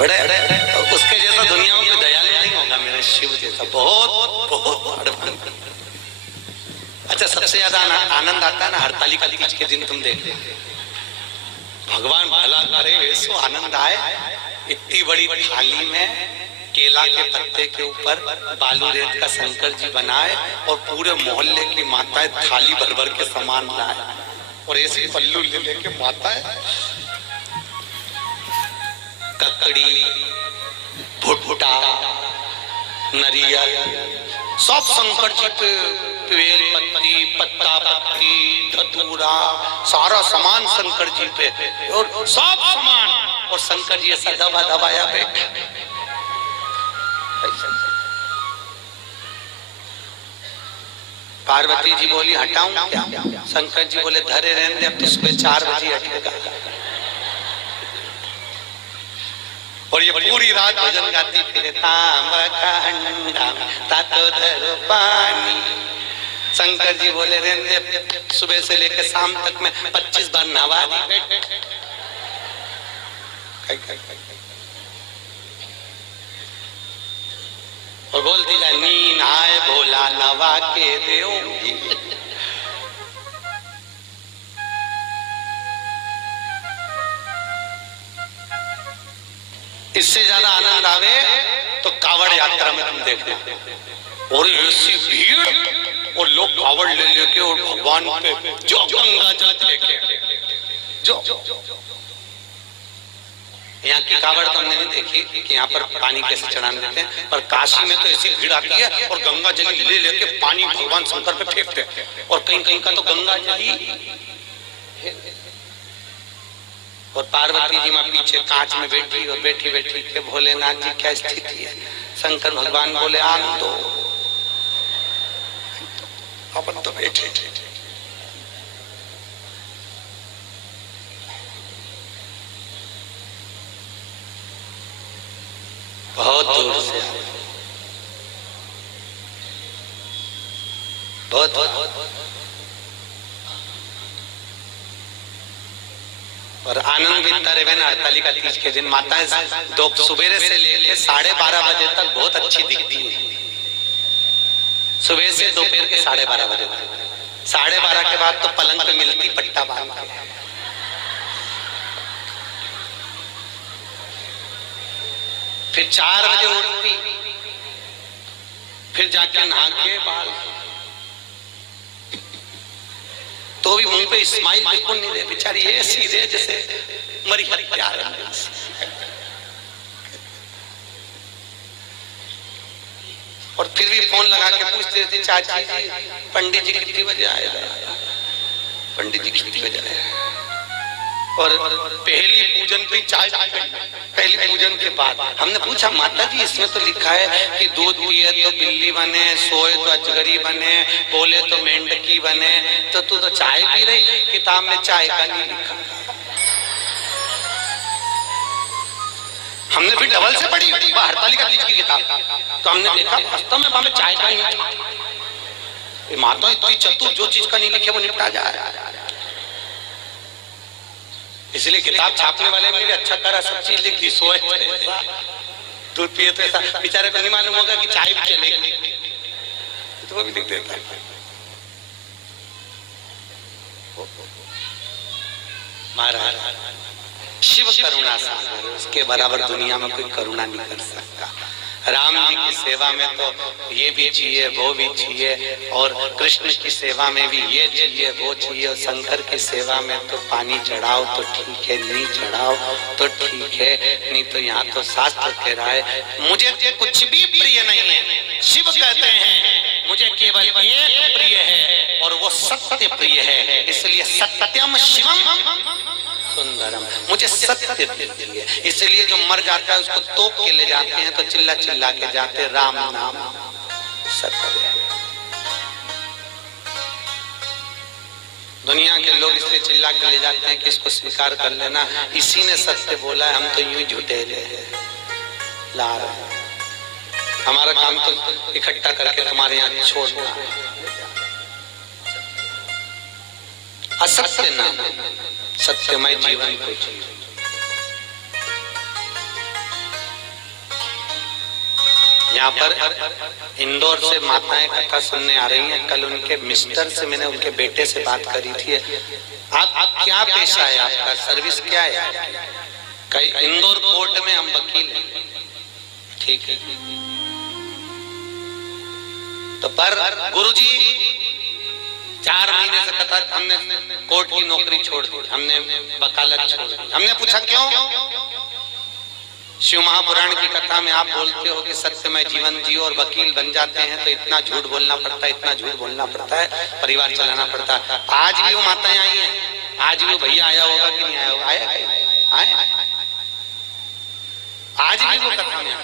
बड़े उसके जैसा दुनिया में कोई दयालु नहीं होगा मेरे शिव जैसा, बहुत बहुत। अच्छा, सबसे ज्यादा आनंद आता है ना हरतालिका तीज के दिन, तुम देख भगवान भला करे ऐसो आनंद आए। इतनी बड़ी थाली में केला के पत्ते के ऊपर बालू रेत का शंकर जी बनाए और पूरे मोहल्ले की माताएं थाली भर भर के सामान लाए और ऐसे पल्लू ले लेके माताएं ककड़ी, भुट्टा, नारियल सब शंकर जी पे, बेल पत्ती, पत्ता पत्ती, धतूरा, सारा सामान शंकर जी पे और सब सामान, और शंकर जी ऐसा दबा दबाया बैठा। पार्वती जी बोली हटाऊं क्या? शंकर जी बोले धरे रहने, अब तो सुबह 4 बजे हटेगा। और ये पूरी रात भजन गाती फिरे, तांबा का हंडा तातो धरो पानी। शंकर जी बोले रहने, सुबह से लेकर शाम तक में 25 बार नहा दी। और बोलती जाए नीन आए भोला नवा के देऊंगी। इससे ज्यादा आनंद आवे तो कावड़ यात्रा में तुम देखना, और ऐसी भीड़ और लोग कावड़ ले लेके और भगवान पे जो गंगा जल लेके जो यहाँ की कावड़ तो हमने नहीं देखी कि यहाँ पर पानी कैसे चढ़ाने देते हैं, पर काशी में तो ऐसी भीड़ आती है और गंगा जल ले लेके पानी भगवान शंकर पे फेंकते हैं। और कहीं कहीं का तो गंगा जल, और पार्वती जी माँ पीछे कांच में बैठी और बैठी बैठी के भोलेनाथ जी क्या स्थिति है। शंकर भगवान बोले आन दो, अपन तो बैठे थे। बहुत दूर से बहुत और आनंद बीतता रहे ना। हरतालिका तीज के दिन माताएं सुबह से लेकर 12:30 बजे तक बहुत अच्छी दिखती है। सुबह से दोपहर के 12:30 बजे तक, 12:30 के बाद तो पलंग पे मिलती पट्टा बांध के। फिर 4 बजे उठती, फिर जाके नहा के बाल, तो भी मुंह पे स्माइल बिल्कुल नहीं दे, बेचारी ऐसी दे जैसे मरी हरी प्यार। और फिर भी फोन लगा के पूछते थे चाची जी पंडित जी कितनी बजे आएगा, पंडित जी कितनी बजे आएगा। और पहली पूजन पे चाय, पहली पूजन के बाद हमने पूछा माता जी इसमें तो लिखा है कि दूध पिए तो बिल्ली बने, सोए तो अजगरी बने, बोले तो मेंढकी बने, तो तू तो चाय पी रही, किताब में चाय का नहीं लिखा। हमने फिर डबल से पढ़ी हरतालिका तीज की किताब, तो हमने देखा वास्तव में वहां चाय का नहीं लिखा। माता इतनी चतुर, जो चीज का नहीं लिखे वो निपटा जा रहा है। इसलिए किताब छापने वाले ने भी अच्छा करा, सब चीज लिख दी। सोए दूध पिए तो ऐसा, बेचारे को नहीं मालूम होगा कि चाय भी चलेगी, तो वो भी लिख देता है। महाराज शिव करुणा सागर, उसके बराबर दुनिया में कोई करुणा नहीं कर सकता। राम जी की सेवा में तो ये भी चाहिए वो भी चाहिए, और कृष्ण की सेवा में भी ये चाहिए वो चाहिए, और शंकर की सेवा में तो पानी चढ़ाओ तो ठीक है, नहीं चढ़ाओ तो ठीक है, नहीं तो यहाँ तो शास्त्र कह रहा है मुझे कुछ भी प्रिय नहीं है। शिव कहते हैं मुझे केवल एक प्रिय है और वो सत्य प्रिय है, इसलिए सत्यम शिवम सुंदरम, मुझे सत्य प्रिय है। इसलिए जो मर जाता है उसको तोप के ले जाते हैं तो चिल्ला चिल्ला के जाते राम नाम सत्य है। दुनिया के लोग इसलिए चिल्ला के ले जाते हैं कि इसको स्वीकार कर लेना, इसी ने सत्य बोला है, हम तो यूं झूठे ला रहे हैं। हमारा काम तो इकट्ठा करके तुम्हारे यहाँ छोड़ना। असत्य नाम सत्यमय जीवन को जियो। यहाँ पर इंदौर से माताएं कथा सुनने आ रही हैं। कल उनके मिस्टर से मैंने उनके बेटे से बात करी थी। आप क्या पेशा है, आपका सर्विस क्या है? कई इंदौर कोर्ट में हम वकील हैं। ठीक है, तो पर गुरुजी 4 महीने से कथा, हमने कोर्ट की नौकरी छोड़ दी, हमने वकालत छोड़ दी। हमने पूछा क्यों? शिव महापुराण की कथा में आप बोलते हो कि सत्यमय जीवन जियो और वकील बन जाते हैं, तो इतना झूठ बोलना पड़ता है, इतना झूठ बोलना पड़ता है, परिवार चलाना पड़ता है। आज भी वो माताएं आई हैं, आज भी वो भैया आया होगा कि नहीं आया होगा? आया, आज भी वो कथा में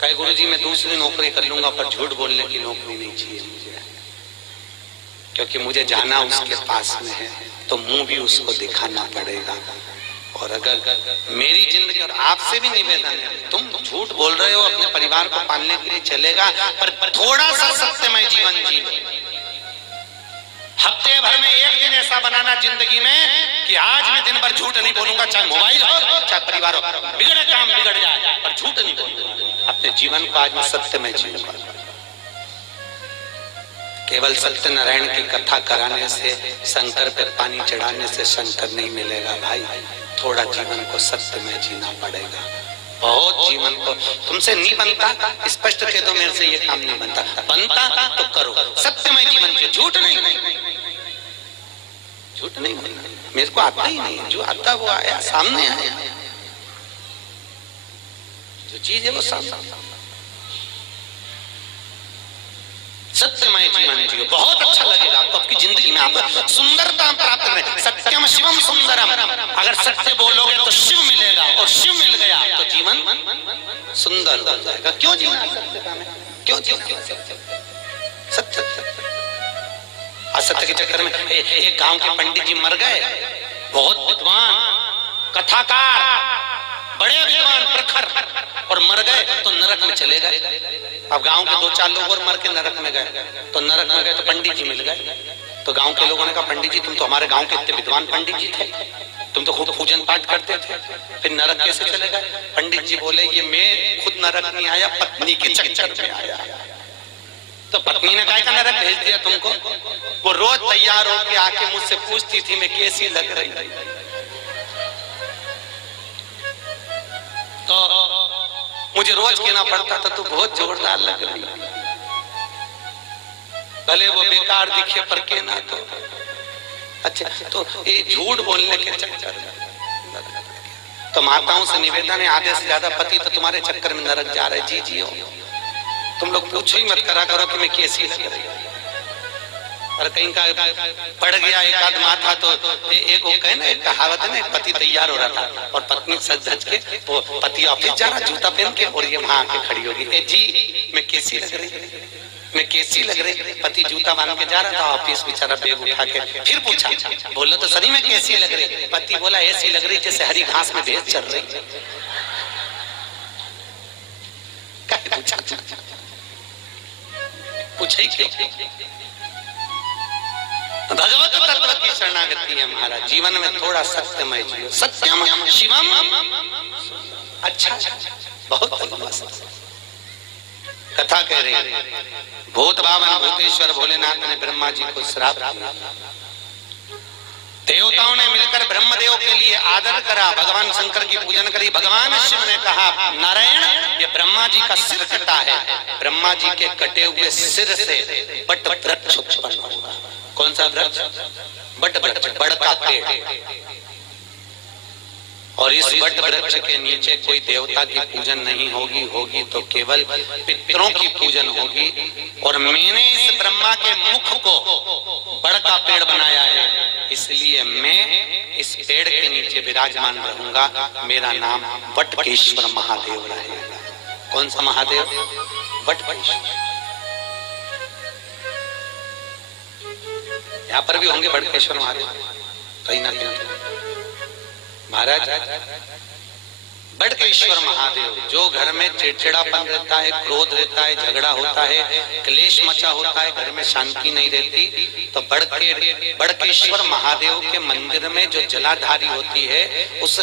कहे गुरुजी मैं दूसरी नौकरी कर लूंगा, पर झूठ बोलने की नौकरी नहीं चाहिए मुझे, क्योंकि मुझे जाना उसके पास में है, तो मुंह भी उसको दिखाना पड़ेगा। और अगर मेरी जिंदगी, और आपसे भी निवेदन है, तुम झूठ बोल रहे हो अपने परिवार को पालने के लिए चलेगा, पर थोड़ा सा सत्यमय जीवन जी लो। हफ्ते भर में एक दिन ऐसा बनाना जिंदगी में कि आज मैं दिन भर झूठ नहीं बोलूंगा, चाहे मोबाइल हो चाहे परिवार हो, बिगड़े काम बिगड़ जाए पर झूठ नहीं बोलूंगा। अपने जीवन को आज मैं सत्यमय जीऊंगा। केवल सत्यनारायण की कथा कराने से, शंकर पे पानी चढ़ाने से शंकर नहीं मिलेगा भाई। थोड़ा जीवन को सत्य में जीना पड़ेगा। बहुत जीवन को तुमसे नहीं बनता, स्पष्ट कह दो मेरे से ये काम नहीं बनता, बनता तो करो सत्यमय जीवन जियो, झूठ नहीं, झूठ नहीं बोलना। मेरे को आता ही नहीं, जो आता वो आया, सामने आया, जो चीज है वो सामने। सत्यमय जीवन जियो, बहुत अच्छा लगेगा आपको, आपकी जिंदगी में आप सुंदरता प्राप्त करें। सत्यम शिवम सुंदरम, अगर सत्य बोलोगे तो शिव मिलेगा, और शिव मिल गया तो जीवन सुंदर हो जाएगा। क्यों जीना सत्यता में, क्यों जीना सत्य? असत्य के चक्कर में एक गांव के पंडित जी मर गए, बहुत विद्वान कथाकार, बड़े विद्वान प्रखर, और मर गए तो नरक में चले गए। अब गांव के 2-4 लोग और मर के नरक में गए, तो नरक में गए तो पंडित जी मिल गए। तो गांव के लोगों ने कहा पंडित जी तुम तो हमारे गांव के इतने विद्वान पंडित जी थे, तुम तो खूब पूजन पाठ करते थे, फिर नरक कैसे चले गए? पंडित जी बोले ये मैं खुद नरक नहीं आया, पत्नी के चक्कर में आया। तो पत्नी ने कहा नरक भेज दिया तुमको? वो रोज तैयार होके आके मुझसे पूछती थी मैं कैसी लग रही, तो मुझे रोज कहना पड़ता था तू बहुत जोरदार लग रही, भले वो बेकार दिखे पर कहना तो अच्छा। तो ये झूठ बोलने के चक्कर में तो माताओं से निवेदन है, आधे से ज्यादा पति तो तुम्हारे चक्कर में नरक जा रहे। जी जियो, तुम लोग पूछो ही मत करा करो कि मैं कैसी लग रही। और कहीं का पड़ गया एक आध माथा तो एक वो कहे ना, एक कहावत है ना, एक पति तैयार हो रहा था और पत्नी सज धज के, वो पति ऑफिस जा रहा जूता पहन के, और ये वहां आके खड़ी होगी, ए जी मैं कैसी लग रही, मैं कैसी लग रही? पति जूता बांध के जा रहा था ऑफिस, बेचारा बैग उठा के, फिर पूछा बोलो तो सही में कैसी लग रही? पति बोला ऐसी लग रही जैसे हरी घास में भैंस चल रही। पूछा ही क्यों? भगवत तत्व की शरणागति है महाराज। जीवन में थोड़ा सत्यमय जियो, सत्यम शिवम। अच्छा, बहुत कथा कह रही है, भूत भावन भूतेश्वर भोलेनाथ ने ब्रह्मा जी को श्राप दिया। देवताओं ने मिलकर ब्रह्मदेव के लिए आदर करा, भगवान शंकर की पूजन करी। भगवान शिव ने कहा नारायण ये ब्रह्मा जी का सिर कटा है, ब्रह्मा जी के कटे हुए सिर से बट वृक्ष उत्पन्न होगा। कौन सा वृक्ष? बट वृक्ष, बड़ का पेड़। और इस बट वृक्ष के नीचे कोई देवता की पूजन नहीं होगी, होगी तो केवल पितरों की पूजन होगी। और मैंने इस ब्रह्मा के मुख को बड़ का पेड़ बनाया है, इसलिए मैं इस पेड़ के नीचे विराजमान रहूंगा। मेरा नाम वटकेश्वर महादेव रहेगा। कौन सा महादेव? वटकेश्वर। यहाँ पर भी होंगे बटकेश्वर महादेव कहीं ना कहीं। महाराज बड़केश्वर महादेव, जो घर में चिड़चिड़ापन रहता है, क्रोध रहता है, झगड़ा होता है, क्लेश मचा होता है, घर में शांति नहीं रहती, तो बड़केश्वर महादेव के मंदिर में जो जलाधारी होती है, उस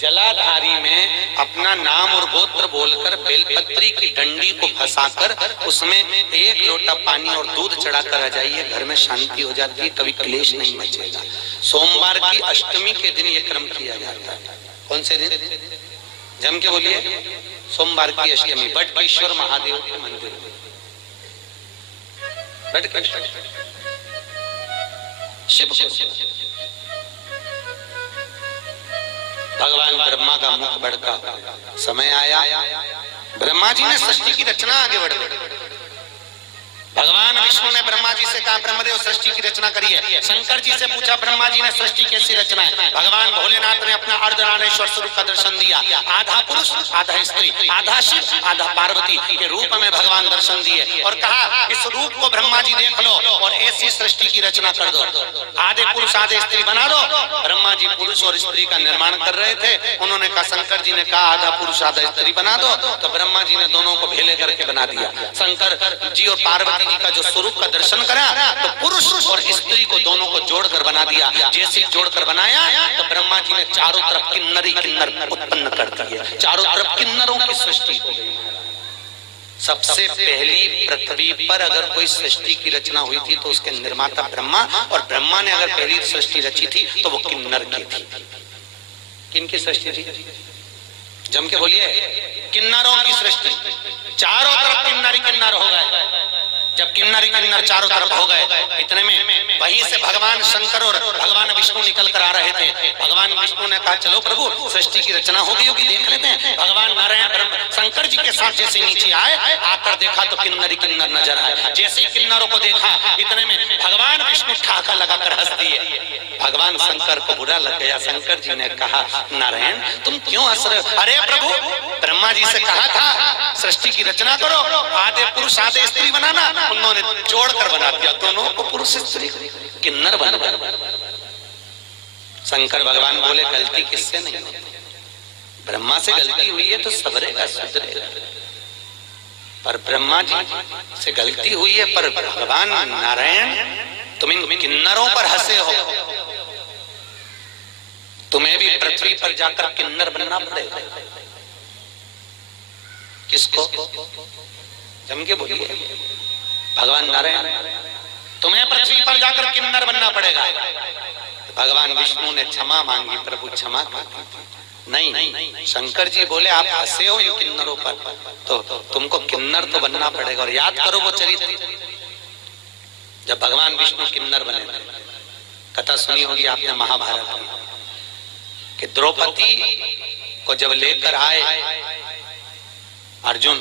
जलाधारी में अपना नाम और गोत्र बोलकर बेलपत्री की डंडी को फंसाकर उसमें 1 लोटा पानी और दूध चढ़ाकर आ जाइए, घर में शांति हो जाती है, कभी क्लेश नहीं मचेगा। सोमवार की अष्टमी के दिन ये क्रम किया जाता है। कौन से दिन? जम के बोलिए। सोमवार की अष्टमी, बड़केश्वर महादेव के मंदिर में। बड़केश्वर शिव भगवान ब्रह्मा का मुख बड़का, समय आया, ब्रह्मा जी ने सृष्टि की रचना आगे बढ़ गई। भगवान विष्णु ने ब्रह्मा जी से कहा, ब्रह्मदेव सृष्टि की रचना करिए। शंकर जी से पूछा, ब्रह्मा जी ने सृष्टि कैसी रचना है? भगवान भोलेनाथ ने अपना अर्धनारेश्वर स्वरूप का दर्शन दिया। आधा पुरुष आधा स्त्री, आधा शिव आधा पार्वती के रूप में भगवान दर्शन दिए और कहा, इस रूप को ब्रह्मा जी देख लो और ऐसी सृष्टि की रचना कर दो। आधे पुरुष आधे स्त्री बना दो। ब्रह्मा जी पुरुष और स्त्री का निर्माण कर रहे थे। उन्होंने कहा, शंकर जी ने कहा आधा पुरुष आधा स्त्री बना दो, तो ब्रह्मा जी ने दोनों को भेले करके बना दिया। शंकर जी और पार्वती जी का जो स्वरूप का दर्शन करा, तो पुरुष और स्त्री को दोनों को जोड़कर बना दिया। जैसे जोड़कर बनाया, तो ब्रह्मा जी ने चारों तरफ किन्नरी किन्नर उत्पन्न कर दिए। चारों तरफ किन्नरों की सृष्टि हो गई। सबसे पहली पृथ्वी पर अगर कोई सृष्टि की रचना हुई थी, तो उसके निर्माता ब्रह्मा, और ब्रह्मा ने अगर पहली सृष्टि रची थी, तो वो किन्नर की थी। किनकी सृष्टि थी? जम के बोलिए। किन्नरों की सृष्टि। चारों तरफ किन्नर किन्नर हो गए। जब किन्नर किन्नर चारों तरफ हो गए, इतने में वहीं से भगवान शंकर और भगवान विष्णु निकल कर आ रहे थे। भगवान विष्णु ने कहा, चलो प्रभु सृष्टि की रचना हो गई होगी, देख लेते हैं। भगवान नारायण शंकर जी के साथ जैसे नीचे आए, आकर देखा तो किन्नर किन्नर नजर आए। जैसे किन्नरों को देखा, इतने में भगवान विष्णु ठाका लगाकर हंस दिए। भगवान शंकर को बुरा लग गया। शंकर जी ने कहा, नारायण तुम क्यों हंस रहे हो? अरे प्रभु, ब्रह्मा जी से कहा था सृष्टि की रचना करो, आधे पुरुष आधे स्त्री बनाना, उन्होंने जोड़कर बना दिया, दोनों को पुरुष स्त्री किन्नर बन गए। शंकर भगवान बोले, गलती किससे नहीं होती? ब्रह्मा से गलती हुई है तो सबरेगा, सुधरेगा। पर ब्रह्मा जी से गलती हुई है, पर भगवान नारायण तुम इन किन्नरों पर हंसे हो, तुम्हें भी पृथ्वी पर जाकर किन्नर बनना पड़ेगा। किसको? जम के बोलिए। भगवान नारायण, तुम्हें पृथ्वी पर जाकर किन्नर बनना पड़ेगा। भगवान विष्णु ने क्षमा मांगी, प्रभु क्षमा नहीं। शंकर जी बोले, आप हंसे हो इन किन्नरों पर, तो तुमको किन्नर तो बनना पड़ेगा। और याद करो वो चरित्र, जब भगवान विष्णु किन्नर बने थे। कथा सुनी होगी आपने महाभारत में, कि द्रौपदी को जब लेकर आए अर्जुन,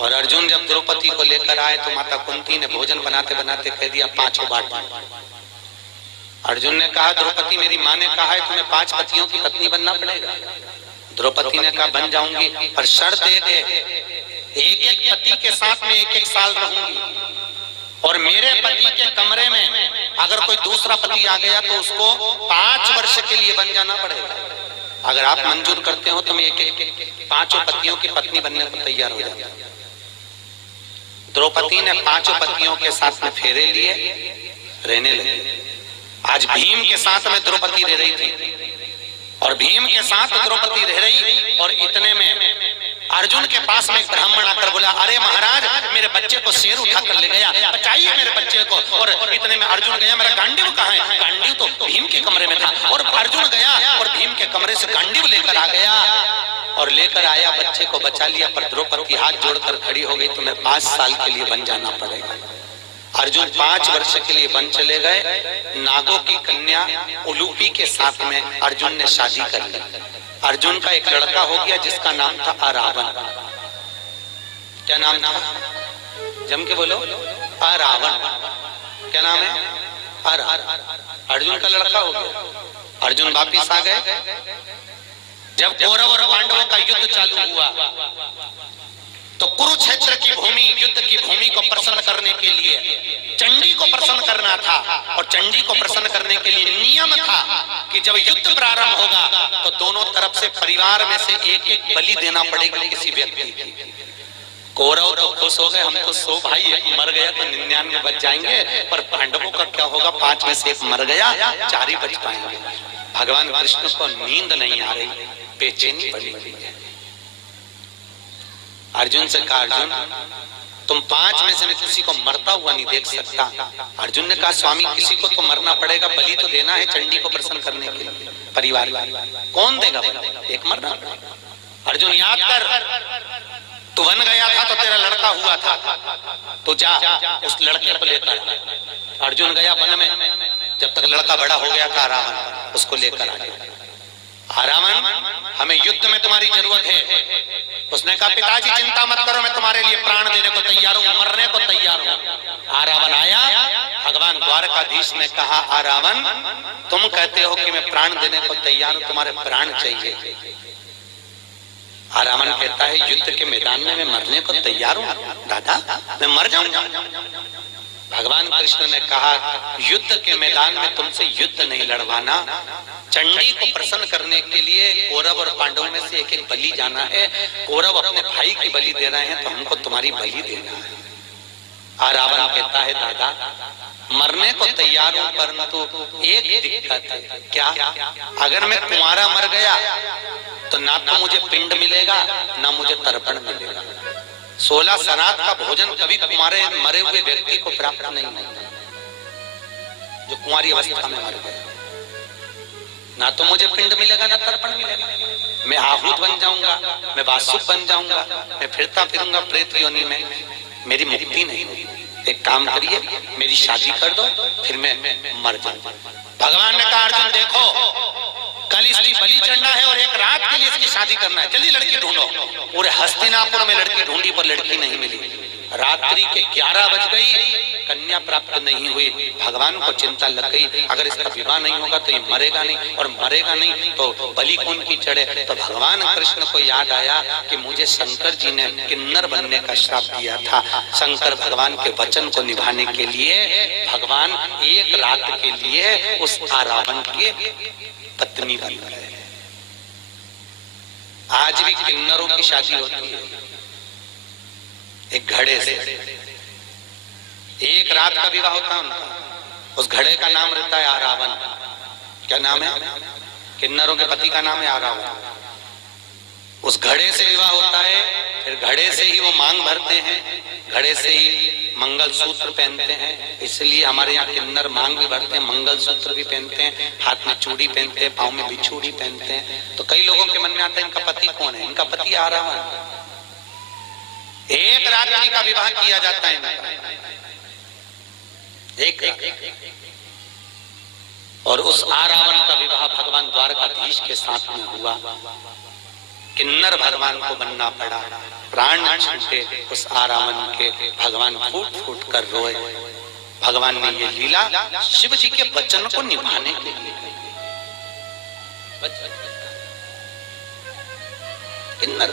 और अर्जुन जब द्रौपदी को लेकर आए, तो माता कुंती ने भोजन बनाते बनाते कह दिया, 5 बांट दो। अर्जुन ने कहा, द्रौपदी मेरी माँ ने कहा है तुम्हें 5 पतियों की पत्नी बनना पड़ेगा। द्रौपदी ने कहा, बन जाऊंगी, पर शर्त एक एक पति के साथ में 1-1 साल रहूंगी, और मेरे पति के कमरे में अगर कोई दूसरा पति आ गया तो उसको 5 वर्ष के लिए बन जाना पड़ेगा। अगर आप मंजूर करते हो तो मैं 5 पतियों की पत्नी बनने को तैयार हो जाता। द्रौपदी ने 5 पतियों के साथ में फेरे लिए, रहने लगे। आज भीम के साथ में द्रौपदी रह रही थी, और भीम के साथ द्रौपदी रह रही, और इतने में अर्जुन के पास में एक ब्राह्मण आकर बोला, अरे महाराज मेरे बच्चे को शेर उठा कर ले गया, बचाइए मेरे बच्चे को। और इतने में अर्जुन गया, मेरा गांडीव कहाँ है? गांडीव तो भीम के कमरे में था। और अर्जुन गया और भीम के कमरे से गांडीव लेकर आ गया, और लेकर आया, बच्चे को बचा लिया। पर द्रौपदी हाथ जोड़कर खड़ी हो गई, तुम्हें 5 साल के लिए बन जाना पड़ेगा। अर्जुन 5 वर्ष के लिए बन चले गए। नागों की कन्या उलूपी के साथ में अर्जुन ने शादी कर ली। अर्जुन का एक लड़का हो गया जिसका नाम था अरावण। क्या नाम था? जम के बोलो। अरावण। क्या नाम है? अर्जुन का लड़का हो गया। अर्जुन वापिस आ गए। जब कौरव और पांडवों का युद्ध चालू हुआ, तो कुरुक्षेत्र की भूमि, युद्ध की भूमि को प्रसन्न करने के लिए चंडी को प्रसन्न करना था, और चंडी को प्रसन्न करने के लिए नियम था कि जब युद्ध प्रारंभ होगा तो दोनों तरफ से परिवार में से एक एक बलि देना पड़ेगा किसी व्यक्ति की। कौरव तो खुश हो गए, हम तो 100 भाई, एक मर गया तो 99 बच जाएंगे, पर पांडवों का क्या होगा, 5 में से एक मर गया, 4 ही बच पाएंगे। भगवान कृष्ण को नींद नहीं आ रही, बेचैनी बनी हुई है। अर्जुन से कहा, अर्जुन तुम 5 में से मैं किसी को मरता हुआ नहीं देख सकता। अर्जुन ने कहा, स्वामी किसी को तो मरना पड़ेगा, बलि तो देना है चंडी को प्रसन्न करने के लिए, परिवार कौन देगा बलि, एक मरना। अर्जुन याद कर, तू वन गया था तो तेरा लड़का हुआ था, तो जा उस लड़के को लेकर। अर्जुन गया वन में, जब तक लड़का बड़ा हो गया था रावण, उसको लेकर आ गया। रावण, हमें युद्ध में तुम्हारी जरूरत है। उसने कहा, पिताजी चिंता मत करो, मैं तुम्हारे लिए प्राण देने को तैयार हूँ, मरने को तैयार हूँ। रावण आया, भगवान द्वारकाधीश ने कहा, रावण तुम कहते हो कि मैं प्राण देने को तैयार हूँ, तुम्हारे प्राण चाहिए। रावण कहता है, युद्ध के मैदान में मैं मरने को तैयार हूँ दादा, मैं मर जाऊंगा। भगवान कृष्ण ने कहा, युद्ध के मैदान में तुमसे युद्ध नहीं लड़वाना, चंडी को प्रसन्न करने के लिए कौरव और पांडवों में से एक एक बलि जाना है। कौरव अपने भाई की बलि दे रहे हैं, तो हमको तुम्हारी बलि देना है। रावण कहता है, दादा मरने को तैयार हूं, परंतु एक दिक्कत है। क्या? अगर मैं कुंवारा मर गया तो ना तो मुझे पिंड मिलेगा, ना मुझे तर्पण मिलेगा। 16 सरात का भोजन कभी कुंवारे मरे हुए व्यक्ति को प्राप्त नहीं होता, जो कुंवारी अवस्था में मर गया। ना तो मुझे पिंड मिलेगा, ना तर्पण मिलेगा। मैं आहूत बन जाऊंगा, मैं वासुक बन जाऊंगा, मैं फिरता फिरूंगा प्रेत योनि में, मेरी मुक्ति नहीं होगी। एक काम करिए, मेरी शादी कर दो, फिर मैं मर जाऊंगा। भगवान ने कहा, अर्जुन देखो, कल इसकी बलि चढ़ना है और एक रात के लिए इसकी शादी करना है, जल्दी लड़की ढूंढो। पूरे हस्तिनापुर में लड़की ढूंढी, पर लड़की नहीं मिली। रात्रि के 11 बज गई, कन्या प्राप्त नहीं हुई। भगवान को चिंता लग गई, अगर इसका विवाह नहीं होगा तो ये मरेगा नहीं, और मरेगा नहीं तो बलि कौन की चढ़े। तो भगवान कृष्ण को याद आया कि मुझे शंकर जी ने किन्नर बनने का श्राप दिया था। शंकर भगवान के वचन को निभाने के लिए भगवान एक रात के लिए उस रावण के पत्नी बन गए। आज भी किन्नरों की शादी होती है एक घड़े से, एक रात का विवाह होता है उनका। उस घड़े का नाम रहता है आरावन। क्या नाम है? किन्नरों के पति का नाम है आरावन। उस घड़े से विवाह होता है, फिर घड़े से ही वो मांग भरते हैं, घड़े से ही मंगल सूत्र पहनते हैं। इसलिए हमारे यहाँ किन्नर मांग भी भरते हैं, मंगल सूत्र भी पहनते हैं, हाथ में चूड़ी पहनते हैं, पाँव में बिछूड़ी पहनते हैं। तो कई लोगों के मन में आता है, इनका पति कौन है? इनका पति आरावन। एक रात्रि का विवाह किया जाता है एक। और उस आरावन का विवाह भगवान द्वारकाधीश के साथ में हुआ। किन्नर भगवान को बनना पड़ा, प्राण छूटे उस आरावन के। भगवान फूट फूट कर रोए। भगवान ने ये लीला शिव जी के वचन को निभाने के लिए। किन्नर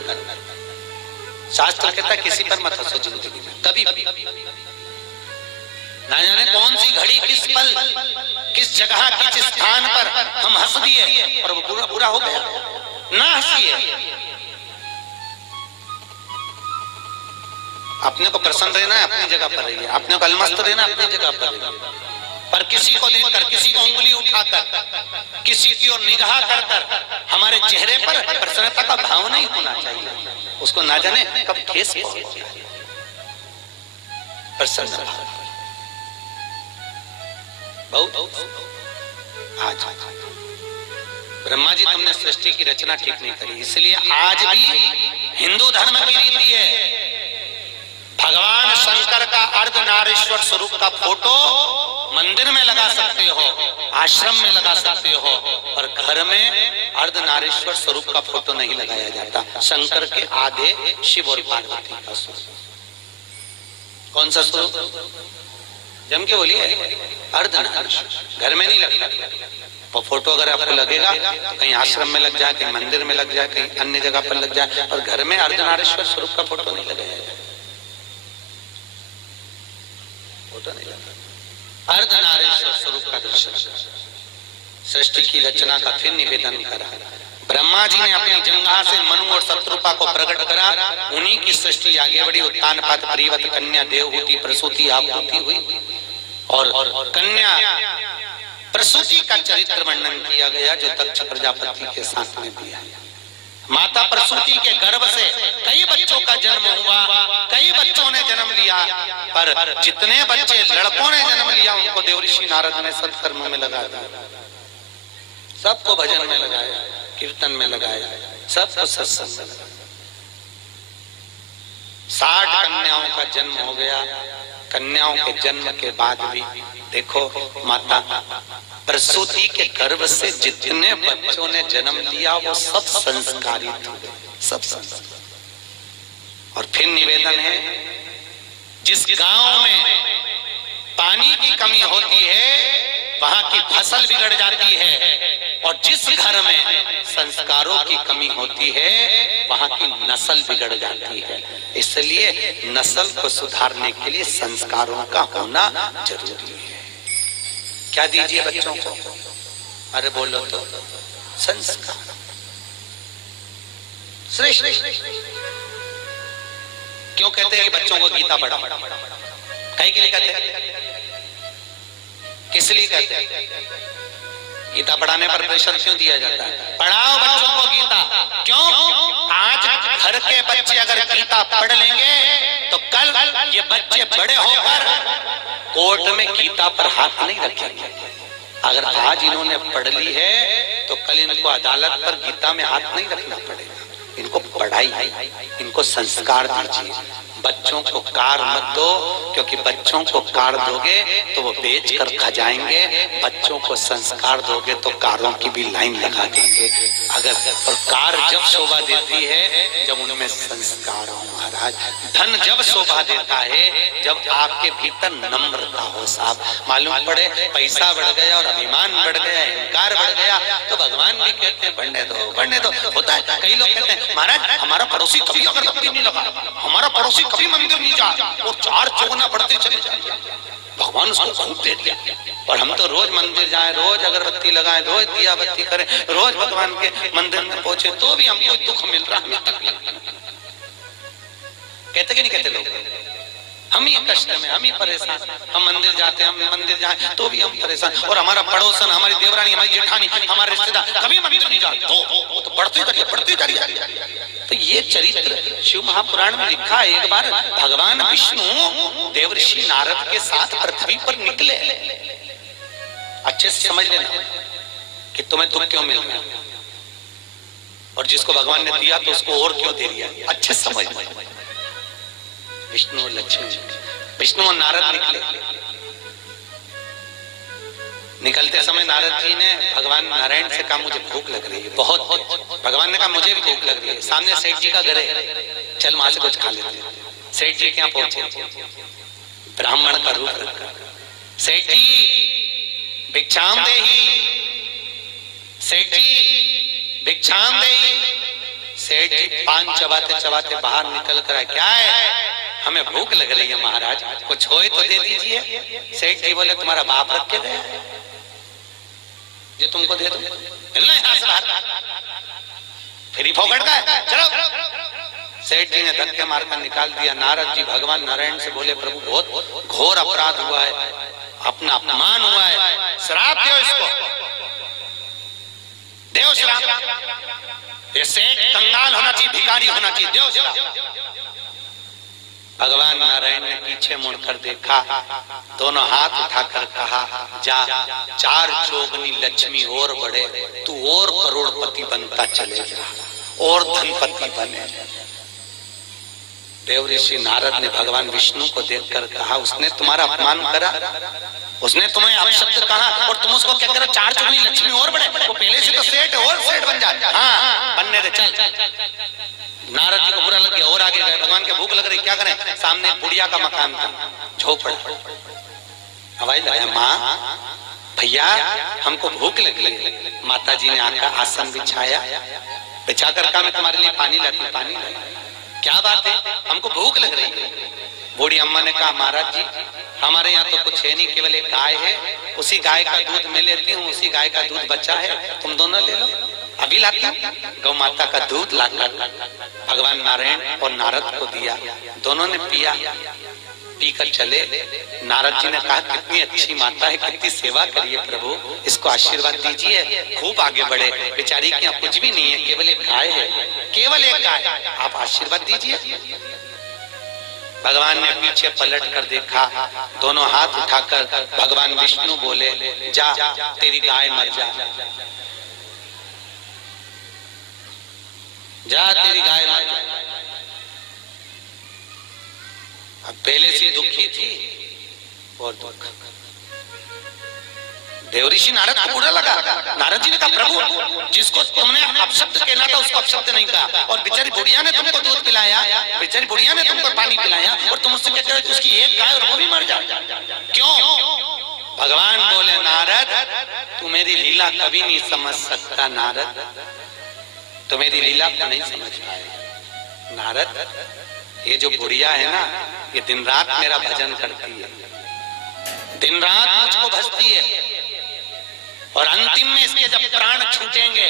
शास्त्र कहता है किसी पर मत हंसो जिंदगी में कभी। ना जाने कौन सी घड़ी, किस पल, किस जगह, किस स्थान पर हम हंस दिए और वो पूरा पूरा हो गया। ना हंसिए, अपने को प्रसन्न रहना है, अपनी जगह पर रहिए। अपने को अलमस्त रहना, अपनी जगह पर रहिए। पर किसी को देखकर, किसी को उंगली उठाकर, किसी की ओर निगाह कर हमारे चेहरे पर प्रसन्नता का भाव नहीं होना चाहिए। उसको ना जाने कब ठेस पहुंच जाए। प्रसन्न बहुत। आज ब्रह्मा जी, तुमने सृष्टि की रचना ठीक नहीं करी, इसलिए आज भी हिंदू धर्म की रीति है, भगवान शंकर का अर्धनारीश्वर स्वरूप का फोटो मंदिर में लगा सकते हो, आश्रम में लगा सकते हो, और घर में अर्धनारीश्वर स्वरूप का फोटो नहीं लगाया जाता। शंकर के आधे शिव और पार्वती का स्वरूप। कौन सा स्वरूप? जम के बोलिए, अर्धनारीश्वर। घर में नहीं लगता, और फोटो अगर आपको लगेगा तो कहीं आश्रम में लग जाए, कहीं मंदिर में लग जाए, कहीं अन्य जगह पर लग जाए, और घर में अर्धनारीश्वर स्वरूप का फोटो नहीं लगाया जाए, फोटो नहीं लगा। अर्धनारीश्वर स्वरूप का दर्शन, सृष्टि की रचना का फिर निवेदन करा। ब्रह्मा जी ने अपनी जंघा से मनु और शत्रुपा को प्रकट करा, उन्हीं की सृष्टि आगे बढ़ी। उत्तानपाद परिवत कन्या देवहूति प्रसूति आहुति हुई, और कन्या प्रसूति का चरित्र वर्णन किया गया जो दक्ष प्रजापति के साथ में दिया। माता प्रसूति के गर्भ से कई बच्चों का जन्म हुआ, कई बच्चों ने जन्म लिया, पर जितने बच्चे लड़कों ने जन्म लिया उनको देवऋषि नारद ने सत्कर्म में लगा दिया, सबको भजन में लगाया, कीर्तन में लगाया, सबको सत्संग में लगाया। 60 कन्याओं का जन्म हो गया। कन्याओं के जन्म के बाद भी देखो, माता प्रसूति के गर्भ से जितने बच्चों ने जन्म लिया वो सब संस्कारित हुए, सब संस्कार। और फिर निवेदन है, जिस गांव में पानी की कमी होती है वहां की फसल बिगड़ जाती है, और जिस घर में संस्कारों की कमी होती है वहां की नस्ल बिगड़ जाती है। इसलिए नस्ल को सुधारने के लिए संस्कारों का होना जरूरी है। क्या दीजिए बच्चों को? अरे बोलो तो, संस्कार श्रेष्ठ। क्यों कहते हैं कि बच्चों को गीता पढ़ाओ? कहीं के लिए कहते हैं? किस लिए कहते हैं? गीता पढ़ाने पर प्रेशर क्यों दिया जाता है? पढ़ाओ बच्चों को गीता। क्यों? आज घर के बच्चे अगर गीता पढ़ लेंगे तो कल ये बच्चे बड़े होकर कोर्ट में गीता पर हाथ नहीं रखेंगे। अगर आज इन्होंने पढ़ ली है तो कल इनको अदालत पर गीता में हाथ नहीं रखना पड़ेगा। इनको पढ़ाई, इनको संस्कार दीजिए। बच्चों को कार मत दो, क्योंकि बच्चों को कार दोगे तो वो बेच कर खा जाएंगे। बच्चों को संस्कार दोगे तो कारों की भी लाइन लगा देंगे। अगर और कार जब शोभा देती है जब उनमें संस्कार हो महाराज। धन जब शोभा देता है जब आपके भीतर नम्रता हो साहब। मालूम पड़े पैसा बढ़ गया और अभिमान बढ़ गया, अहंकार बढ़ गया तो भगवान भी कहते हैं बढ़ने दो, बढ़ने दो। होता है, कई लोग कहते हैं महाराज हमारा पड़ोसी कभी अगरबत्ती नहीं लगा, हमारा पड़ोसी कभी मंदिर नहीं जा, और 4 चौगुना बढ़ते चले जाए। भगवान उसको खूब दे दिया, और हम तो रोज मंदिर जाएं, रोज अगरबत्ती लगाएं, रोज दिया बत्ती करें, रोज भगवान के मंदिर में पहुंचे तो भी हमको दुख मिल रहा, हमें तकलीफ। कहते कि नहीं कहते लोग? हम ही कष्ट में, हम ही परेशान। हम मंदिर जाते हैं, हम मंदिर जाएं तो भी हम परेशान, और हमारा पड़ोसन, हमारी देवरानी, हमारी जेठानी, हमारे रिश्तेदार कभी मंदिर नहीं जाते, तो बढ़ती करिए। तो ये चरित्र शिव महापुराण में लिखा है। एक बार भगवान विष्णु देवऋषि नारद के साथ पृथ्वी पर निकले। अच्छे से समझ लेना कि तुम्हें दुख क्यों मिल रहा है, और जिसको भगवान ने दिया तो उसको और क्यों दे दिया। अच्छे से समझ। विष्णु और लक्ष्मी, विष्णु और नारद निकले। निकलते समय नारद जी ने भगवान नारायण से कहा मुझे भूख लग रही है बहुत। भगवान ने कहा मुझे भी भूख लग रही है। सामने सेठ जी का घर है, चल वहां से कुछ खा लेते हैं। सेठ जी के यहाँ पहुंचे, ब्राह्मण का रूप रखा। सेठ जी भिक्षाम देहि, सेठ जी भिक्षाम देहि। सेठ जी पान चबाते चबाते बाहर निकल कर आए, क्या है? हमें भूख लग रही है महाराज, कुछ होए तो दे दीजिए। सेठ जी बोले तुम्हारा बाप रख के गया जो तुमको दे दो, फिर ही फोकट का है, चलो। सेठ जी ने धक्के मारकर निकाल दिया। नारद जी भगवान नारायण से बोले प्रभु बहुत घोर अपराध हुआ है, अपना अपमान हुआ है, श्राप दो इसको, देव श्राप। ये सेठ कंगाल होना चाहिए, भिखारी होना चाहिए, देव श्राप। भगवान नारायण ने पीछे मुड़कर देखा, दोनों हाथ उठाकर कहा जा 4 चौगनी लक्ष्मी और बढ़े, तू और करोड़पति बनता चले जा, और धनपति बने। देवऋषि नारद ने भगवान विष्णु को देखकर कहा उसने तुम्हारा अपमान करा, उसने तुम्हें अपशब्द कहा और तुम उसको क्या करो 4 चौगनी लक्ष्मी और बढ़े। वो पहले से तो सेठ है, और सेठ बन जाए। हाँ बनने दे, चल। नारद जी को बुरा लग गया और आगे गए। भगवान के भूख लग रही, क्या करें? सामने बुढ़िया का मकान था, झोपड़ा। आवाज लगाया, माँ भैया हमको भूख लगी है। माता जी ने आकर आसन बिछाया, बिछा कर कहा मैं तुम्हारे लिए पानी लाती हूँ। पानी लाई। क्या बात है, हमको भूख लग रही है। बूढ़ी अम्मा ने कहा महाराज जी हमारे यहाँ तो कुछ है नहीं, केवल एक गाय है, उसी गाय का दूध मैं लेती हूँ, उसी गाय का दूध बचा है, तुम दोनों ले लो। अभी लाती हूँ। गौ माता का दूध लाकर भगवान नारायण और नारद को दिया, दोनों ने पिया। पीकर चले। नारद जी ने कहा कितनी अच्छी माता है, कितनी सेवा करिए प्रभु, इसको आशीर्वाद दीजिए, खूब आगे बढ़े। बेचारी के यहाँ कुछ भी नहीं है, केवल एक गाय है, केवल एक गाय, आप आशीर्वाद दीजिए। भगवान ने पीछे पलट कर देखा, दोनों हाथ उठाकर भगवान विष्णु बोले जा तेरी गाय मर जा, जा तेरी गाय मर जा। अब पहले से दुखी थी और दुख। देवऋषि नारद को बुरा लगा। नारद जी ने कहा प्रभु जिसको तुमने अपशब्द कहना था उसको अपशब्द नहीं कहा, और बेचारी बुढ़िया ने तुमको दूध पिलाया, बेचारी बुढ़िया ने तुमको पानी पिलाया, और तुम उससे कहते हो उसकी एक गाय और वो भी मर जाए, क्यों? भगवान बोले नारद तू मेरी लीला कभी नहीं समझ सकता, नारद तो मेरी लीला को नहीं समझ पाएगा। नारद ये जो बुढ़िया है ना, ये दिन रात मेरा भजन करती है, दिन रात मुझको भजती है, और अंतिम में इसके जब प्राण छूटेंगे,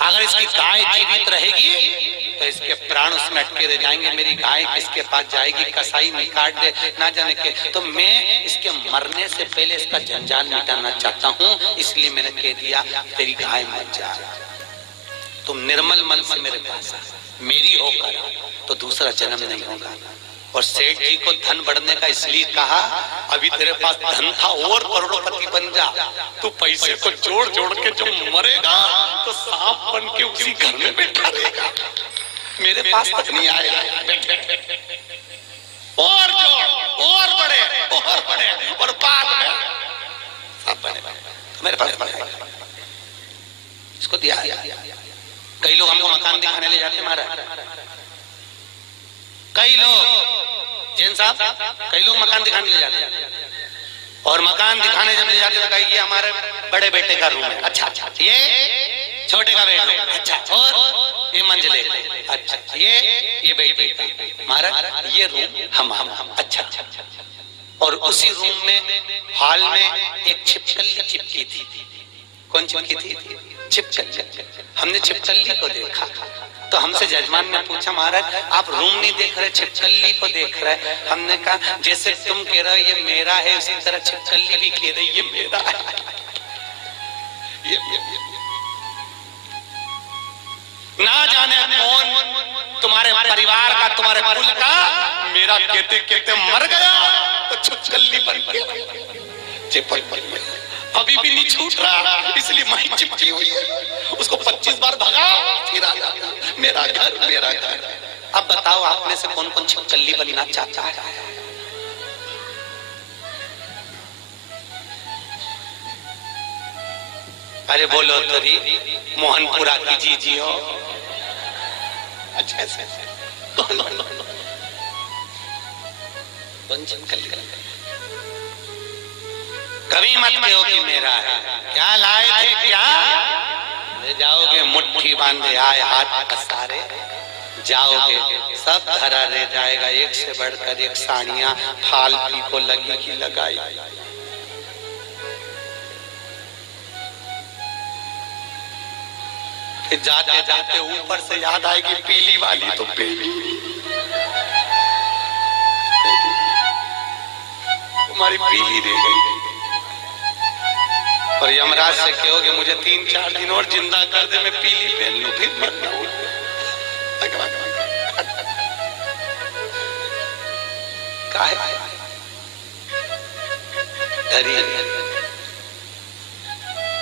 अगर इसकी गाय जीवित रहेगी तो इसके प्राण उसमें अटके रह जाएंगे। मेरी गाय किसके पास जाएगी, कसाई नहीं काट दे ना जाने के, तो मैं इसके मरने से पहले इसका जंजाल मिटाना चाहता हूँ, इसलिए मैंने कह दिया तेरी गाय मर जा, तुम निर्मल मन से मेरे पास मेरी होकर तो दूसरा जन्म नहीं होगा। और सेठ जी को धन बढ़ने का इसलिए कहा अभी तेरे पास धन था और करोड़पति बन जा, तू पैसे को जोड़ जोड़ के जब मरेगा तो सांप बन के उसी घर में बैठा रहेगा, मेरे पास तक नहीं आएगा। और जोड़ और बढ़े और बाद में सब बने तो मेरे पास बढ़ेगा। इसको दिया। कई लोग हमको मकान दिखाने ले जाते महाराज, कई लोग जैन साहब कई लोग मकान दिखाने ले जाते हैं, और मकान दिखाने जब ले जाते हैं तो ये हमारे बड़े बेटे का रूम है, अच्छा ये छोटे का बेडरूम, अच्छा और ये मंजिले, अच्छा ये बेटे का, महाराज ये रूम हम अच्छा, और उसी रूम में हॉल में एक छिपकली चिपकी थी। कौन चिपकी थी? छिपकली। हमने छिपकली को देखा तो हमसे जजमान ने पूछा महाराज आप रूम नहीं देख रहे, छिपकली को देख रहे। हमने कहा जैसे तुम कह रहे हो ये मेरा है, उसी तरह छिपकली भी कह रही ये मेरा है। ना जाने कौन तुम्हारे परिवार का, तुम्हारे कुल का मेरा कहते कहते मर गया तो छिपकली बन के अभी भी नहीं छूट रहा, इसलिए माही चिपकी हुई है। उसको 25 बार भगा फिर आ गया, मेरा घर मेरा घर। अब बताओ आप में से कौन कौन छिपकली बनना चाहता है? अरे बोलो तरी मोहनपुरा की जी हो। अच्छा कौन छिपकली? कभी मत कहो कि मेरा है। क्या लाए थे क्या? ले जाओगे मुट्ठी बांधे आए हाथ पसारे, जाओगे सब धरा रह जाएगा, एक से बढ़कर एक साड़ियां फाल पी को लगी की लगाई। फिर जाते जाते ऊपर से याद आएगी पीली वाली तो पीली तुम्हारी पीली रह गई। और यमराज से कहोगे मुझे 3-4 दिन और जिंदा कर दे, मैं पीली पहन लूं फिर मर जाऊं।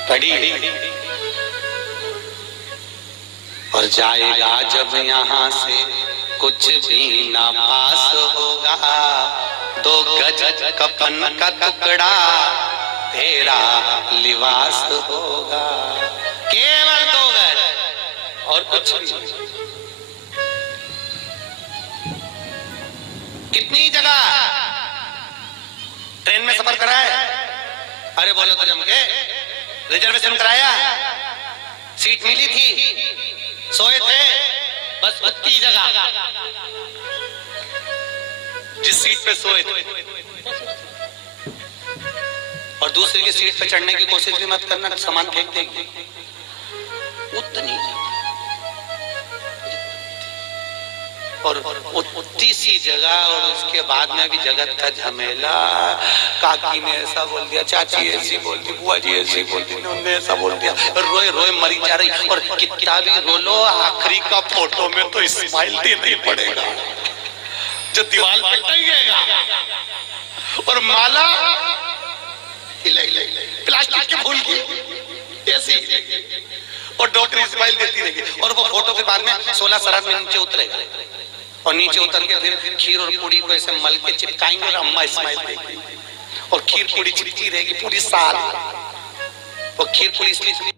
पड़ी और जाएगा जब यहाँ से कुछ भी ना पास होगा, 2 गज कफन का टुकड़ा तेरा लिबास होगा, केवल 2 गज और कुछ नहीं। कितनी जगह ट्रेन में सफर करा है? अरे बोलो तो जम के। रिजर्वेशन कराया, सीट मिली थी, सोए थे, बस उतनी जगह जिस सीट पे सोए थे, और दूसरी की सीट पे चढ़ने की कोशिश भी मत करना, सामान फेंक देगी। उतनी और उतनी सी जगह, और उसके बाद में भी जगत का झमेला। काकी ने ऐसा बोल दिया, चाची ऐसी बोल दी, बुआ जी ऐसी बोल दी, उन्होंने ऐसा बोल दिया, रोए रोए मरी जा रही। और कितना भी रो लो, आखिरी का फोटो में तो स्माइल देना ही पड़ेगा जो दीवार पे टंगेगा। और माला प्लास्टिक के फूल की ऐसी, और डॉक्टर स्माइल देती रहेगी। और वो फोटो के बाद में 16 शराब में नीचे उतरेगा, और नीचे उतर के फिर खीर और पूड़ी को ऐसे मल के चिपकाएंगे और अम्मा स्माइल देगी। और खीर पूड़ी चिपकी रहेगी पूरी साल। वो खीर पूड़ी इसलिए